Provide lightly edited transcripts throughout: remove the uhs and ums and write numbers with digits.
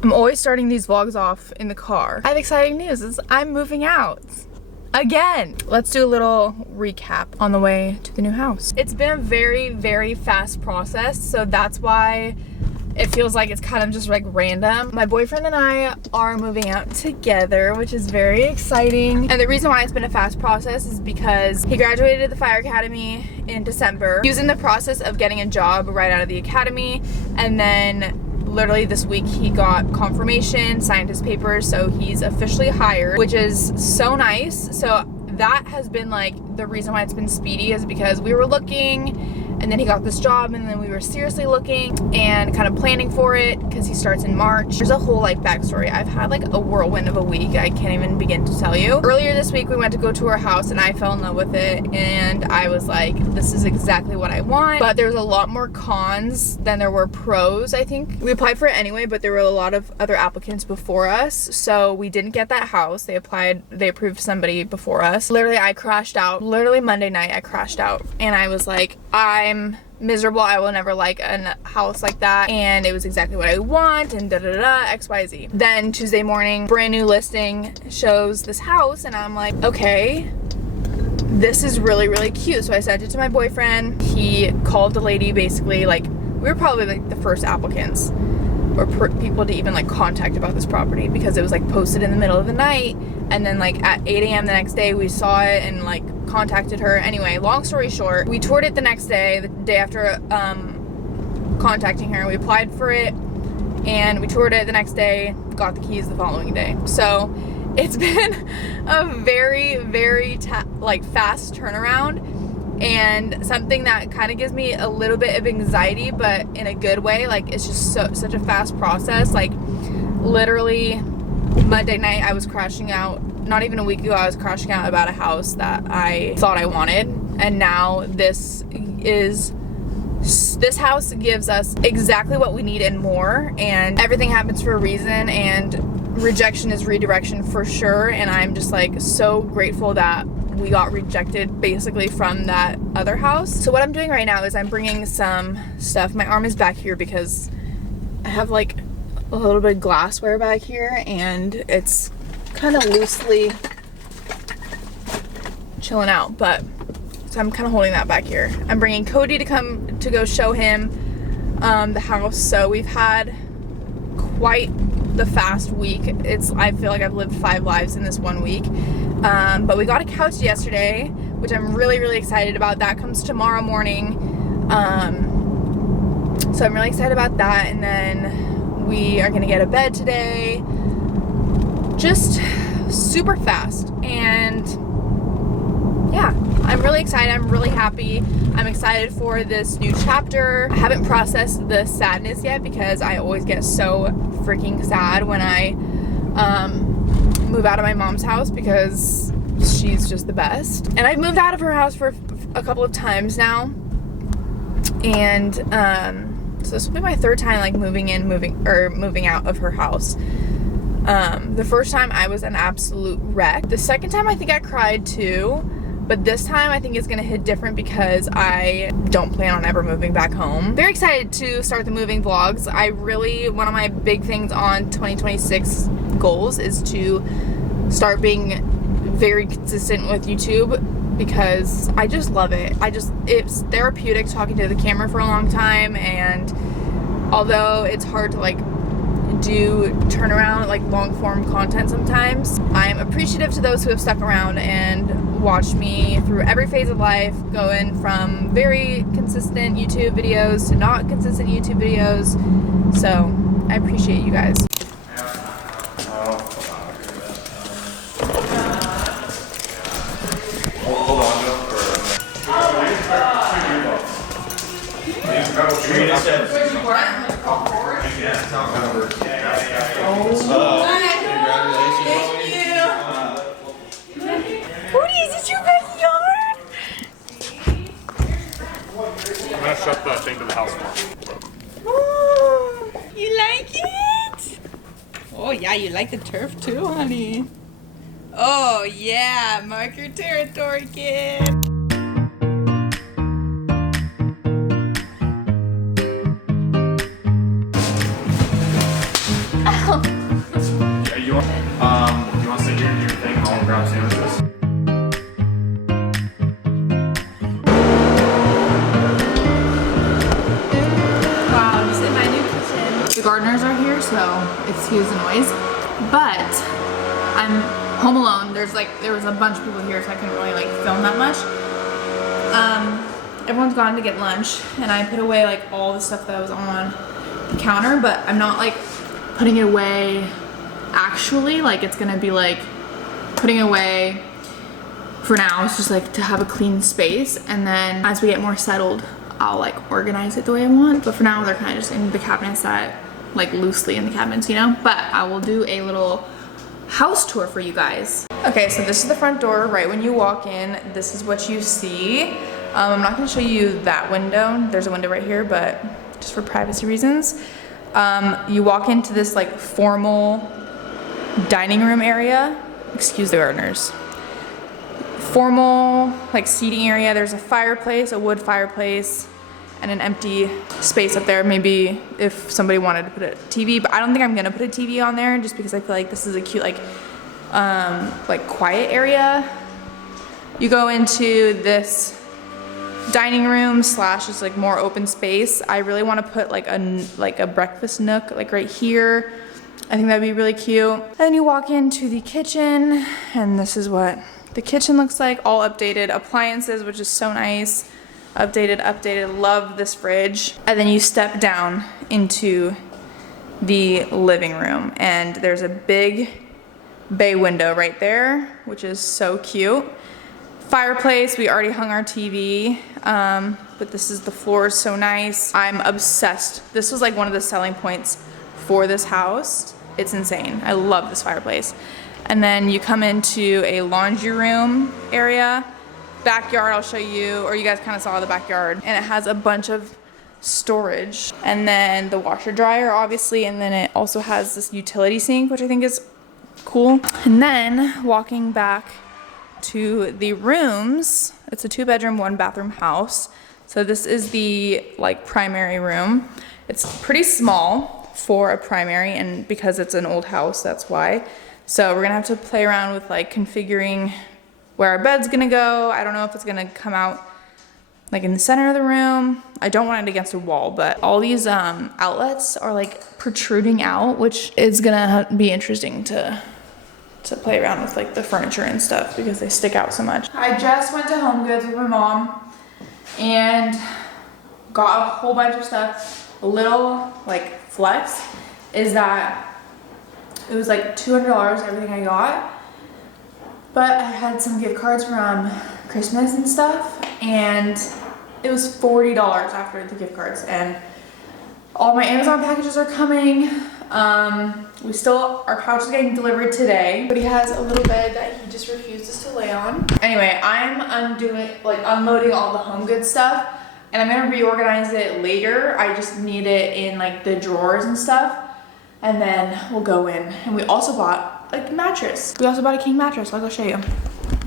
I'm always starting these vlogs off in the car. I have exciting news. I'm moving out. Again. Let's do a little recap on the way to the new house. It's been a very, very fast process, so that's why it feels like it's kind of just like random. My boyfriend and I are moving out together, which is very exciting. And the reason why it's been a fast process is because he graduated the fire academy in December. He was in the process of getting a job right out of the academy, and then literally this week he got confirmation, signed his papers, so he's officially hired, which is so nice. So that has been like the reason why it's been speedy, is because we were looking and then he got this job, and then we were seriously looking and kind of planning for it because he starts in March. There's a whole like backstory. I've had like a whirlwind of a week. I can't even begin to tell you. Earlier this week we went to go to our house and I fell in love with it, and I was like, this is exactly what I want. But there's a lot more cons than there were pros, I think. We applied for it anyway, but there were a lot of other applicants before us, so we didn't get that house. They approved somebody before us. Literally I crashed out. Literally Monday night I crashed out, and I was like, I'm miserable. I will never like a house like that, and it was exactly what I want, and XYZ. Then Tuesday morning, brand new listing shows this house, and I'm like, okay, this is really, really cute. So I sent it to my boyfriend. He called the lady, basically like we were probably like the first applicants or people to even like contact about this property, because it was like posted in the middle of the night, and then like at 8 a.m. the next day we saw it and like contacted her. Anyway, long story short, we toured it the next day, the day after contacting her. We applied for it and we toured it the next day, got the keys the following day. So it's been a very, very like fast turnaround, and something that kind of gives me a little bit of anxiety, but in a good way. Like, it's just such a fast process. Like, literally Monday night I was crashing out. Not even a week ago I was crashing out about a house that I thought I wanted, and now this house gives us exactly what we need and more, and everything happens for a reason, and rejection is redirection for sure. And I'm just like so grateful that we got rejected basically from that other house. So what I'm doing right now is I'm bringing some stuff. My arm is back here because I have like a little bit of glassware back here, and it's kind of loosely chilling out, but so I'm kind of holding that back here. I'm bringing Cody to come to go show him the house. So we've had quite the fast week. I feel like I've lived 5 lives in this 1 week. But we got a couch yesterday, which I'm really, really excited about. That comes tomorrow morning. So I'm really excited about that. And then we are gonna get a bed today. Just super fast. And yeah, I'm really excited. I'm really happy. I'm excited for this new chapter. I haven't processed the sadness yet, because I always get so freaking sad when I move out of my mom's house, because she's just the best. And I've moved out of her house for a couple of times now, and so this will be my 3rd time like moving out of her house. The first time I was an absolute wreck. The second time I think I cried too, but this time I think it's gonna hit different because I don't plan on ever moving back home. Very excited to start the moving vlogs. One of my big things on 2026 goals is to start being very consistent with YouTube, because I just love it. It's therapeutic talking to the camera for a long time, and although it's hard to like do turnaround like long form content sometimes, I'm appreciative to those who have stuck around and watched me through every phase of life, going from very consistent YouTube videos to not consistent YouTube videos. So I appreciate you guys. I'm gonna shut the thing to the house more. Oh, you like it? Oh yeah, you like the turf too, honey. Oh yeah, mark your territory, kid. Yeah, you want to sit here and do your thing and I'll grab sandwiches? Wow, just in my new kitchen. The gardeners are here, so excuse the noise. But I'm home alone. There was a bunch of people here, so I couldn't really like film that much. Everyone's gone to get lunch, and I put away like all the stuff that was on the counter, but I'm not like putting it away actually. Like it's gonna be like putting it away for now. It's just like to have a clean space, and then as we get more settled, I'll like organize it the way I want. But for now, they're kind of just in the cabinets that like loosely in the cabinets, you know? But I will do a little house tour for you guys. Okay, so this is the front door. Right when you walk in, this is what you see. I'm not gonna show you that window. There's a window right here, but just for privacy reasons. You walk into this like formal dining room area. Excuse the gardeners. Formal like seating area. There's a fireplace, a wood fireplace, and an empty space up there. Maybe if somebody wanted to put a TV, but I don't think I'm gonna put a TV on there just because I feel like this is a cute like quiet area. You go into this dining room slash just like more open space. I really want to put like a breakfast nook like right here. I think that'd be really cute. And then you walk into the kitchen, and this is what the kitchen looks like. All updated appliances, which is so nice. Updated. Love this fridge. And then you step down into the living room, and there's a big bay window right there, which is so cute. Fireplace, we already hung our TV, but the floor is so nice. I'm obsessed. This was like one of the selling points for this house. It's insane. I love this fireplace. And then you come into a laundry room area. Backyard, I'll show you, or you guys kind of saw the backyard. And it has a bunch of storage. And then the washer dryer, obviously, and then it also has this utility sink, which I think is cool. And then walking back to the rooms, it's a 2-bedroom, 1-bathroom house. So this is the like primary room. It's pretty small for a primary, and because it's an old house, that's why. So we're gonna have to play around with like configuring where our bed's gonna go. I don't know if it's gonna come out like in the center of the room. I don't want it against a wall, but all these outlets are like protruding out, which is gonna be interesting to play around with like the furniture and stuff because they stick out so much. I just went to HomeGoods with my mom and got a whole bunch of stuff. A little like flex is that it was like $200 everything I got, but I had some gift cards from Christmas and stuff, and it was $40 after the gift cards, and all my Amazon packages are coming. Our couch is getting delivered today, but he has a little bed that he just refuses to lay on. Anyway, I'm unloading all the HomeGoods stuff, and I'm gonna reorganize it later. I just need it in like the drawers and stuff, and then we'll go in. And we also bought like a mattress. We also bought a king mattress. I'll go show you.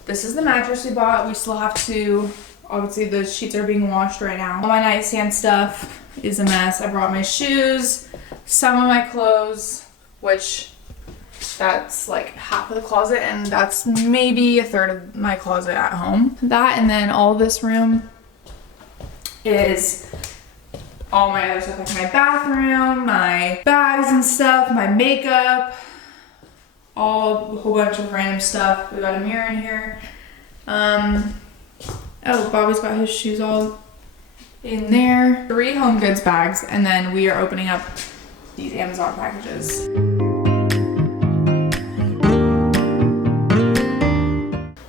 This is the mattress we bought. We still have to, obviously the sheets are being washed right now. All my nightstand stuff is a mess. I brought my shoes, some of my clothes, which that's like half of the closet, and that's maybe a third of my closet at home. That, and then all this room is all my other stuff, like my bathroom, my bags and stuff, my makeup, a whole bunch of random stuff. We got a mirror in here. Oh, Bobby's got his shoes all in there. 3 HomeGoods bags, and then we are opening up these Amazon packages.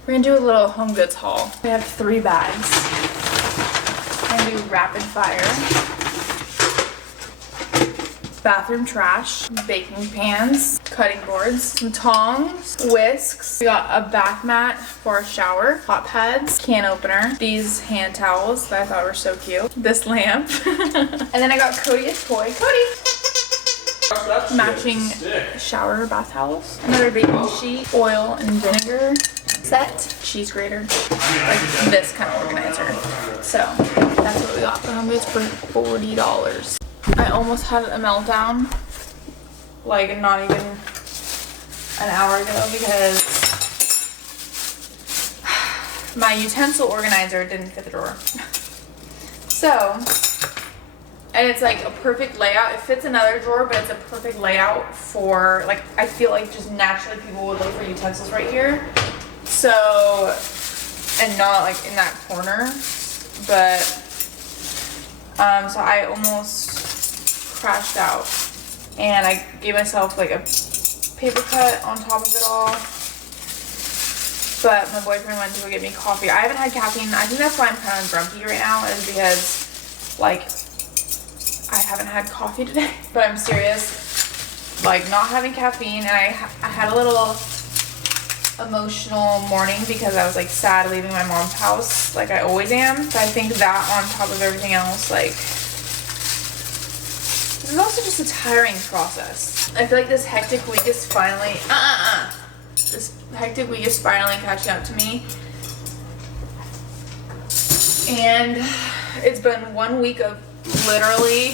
We're gonna do a little HomeGoods haul. We have 3 bags. We're gonna do rapid fire. Bathroom trash, baking pans, cutting boards, some tongs, whisks. We got a bath mat for a shower, hot pads, can opener, these hand towels that I thought were so cute, this lamp, and then I got Cody a toy. Cody! Matching shower bath towels, another baking sheet, oil and vinegar set, cheese grater, like this kind of organizer. So that's what we got for HomeGoods for $40. I almost had a meltdown like not even an hour ago because my utensil organizer didn't fit the drawer. So, and it's like a perfect layout. It fits another drawer, but it's a perfect layout for, like, I feel like just naturally people would look for utensils right here. So, and not like in that corner, but, so I almost crashed out. And I gave myself like a paper cut on top of it all. But my boyfriend went to go get me coffee. I haven't had caffeine. I think that's why I'm kind of grumpy right now, is because, like, I haven't had coffee today. But I'm serious. Like, not having caffeine. And I had a little emotional morning because I was, like, sad leaving my mom's house, like I always am. So I think that on top of everything else, like, this is also just a tiring process. I feel like this hectic week is finally, this hectic week is finally catching up to me. And it's been 1 week of literally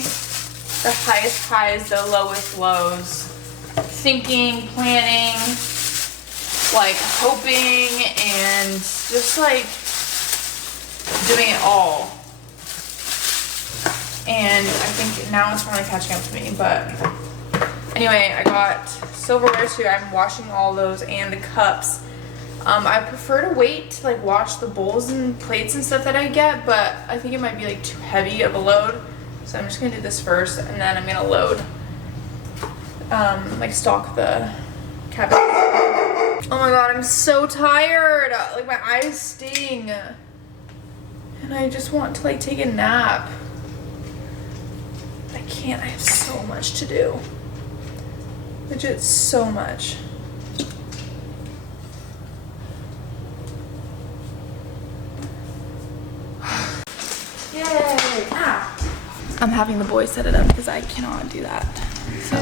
the highest highs, the lowest lows. Thinking, planning, like hoping, and just like doing it all. And I think now it's finally catching up to me. But anyway, I got silverware too. I'm washing all those and the cups. I prefer to wait to like wash the bowls and plates and stuff that I get, but I think it might be like too heavy of a load. So I'm just gonna do this first, and then I'm gonna load, like stock the cabinet. Oh my god, I'm so tired. Like my eyes sting. And I just want to like take a nap. I can't, I have so much to do. Legit so much. Yay! Ah. I'm having the boys set it up because I cannot do that. So.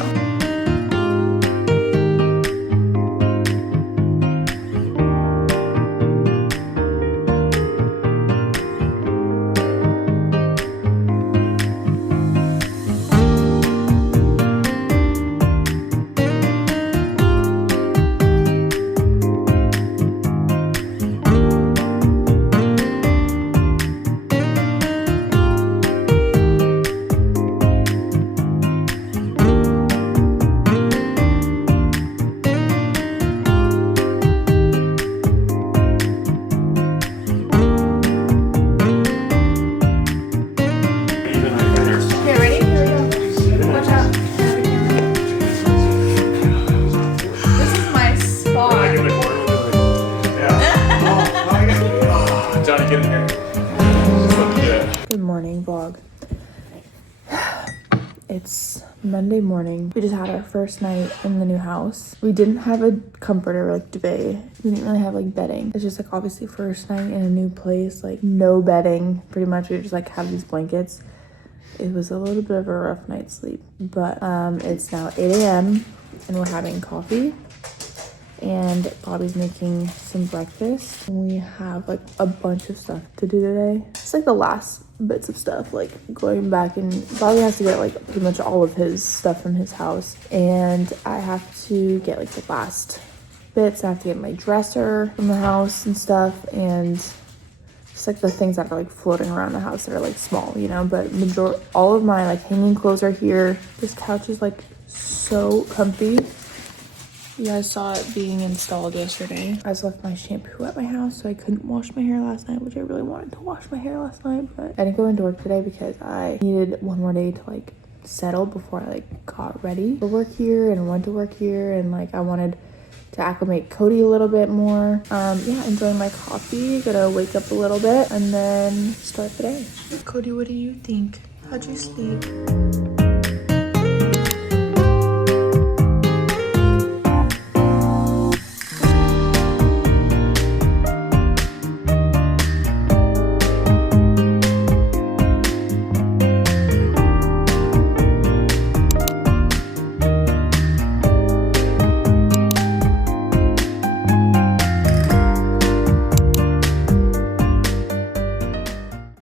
Good morning vlog. It's Monday morning. We just had our first night in the new house. We didn't have a comforter like duvet. We didn't really have like bedding. It's just like obviously first night in a new place, like no bedding. Pretty much we just like have these blankets. It was a little bit of a rough night's sleep, but it's now 8 a.m. and we're having coffee. And Bobby's making some breakfast. And we have like a bunch of stuff to do today. It's like the last bits of stuff, like going back, and Bobby has to get like pretty much all of his stuff from his house. And I have to get like the last bits. I have to get my dresser from the house and stuff. And just like the things that are like floating around the house that are like small, you know, but all of my like hanging clothes are here. This couch is like so comfy. You guys saw it being installed yesterday. I just left my shampoo at my house, so I couldn't wash my hair last night, which I really wanted to wash my hair last night, but I didn't go into work today because I needed one more day to like settle before I like got ready for work here and went to work here, and like I wanted to acclimate Cody a little bit more. Yeah, enjoying my coffee. Gonna wake up a little bit and then start the day. Cody, what do you think? How'd you sleep?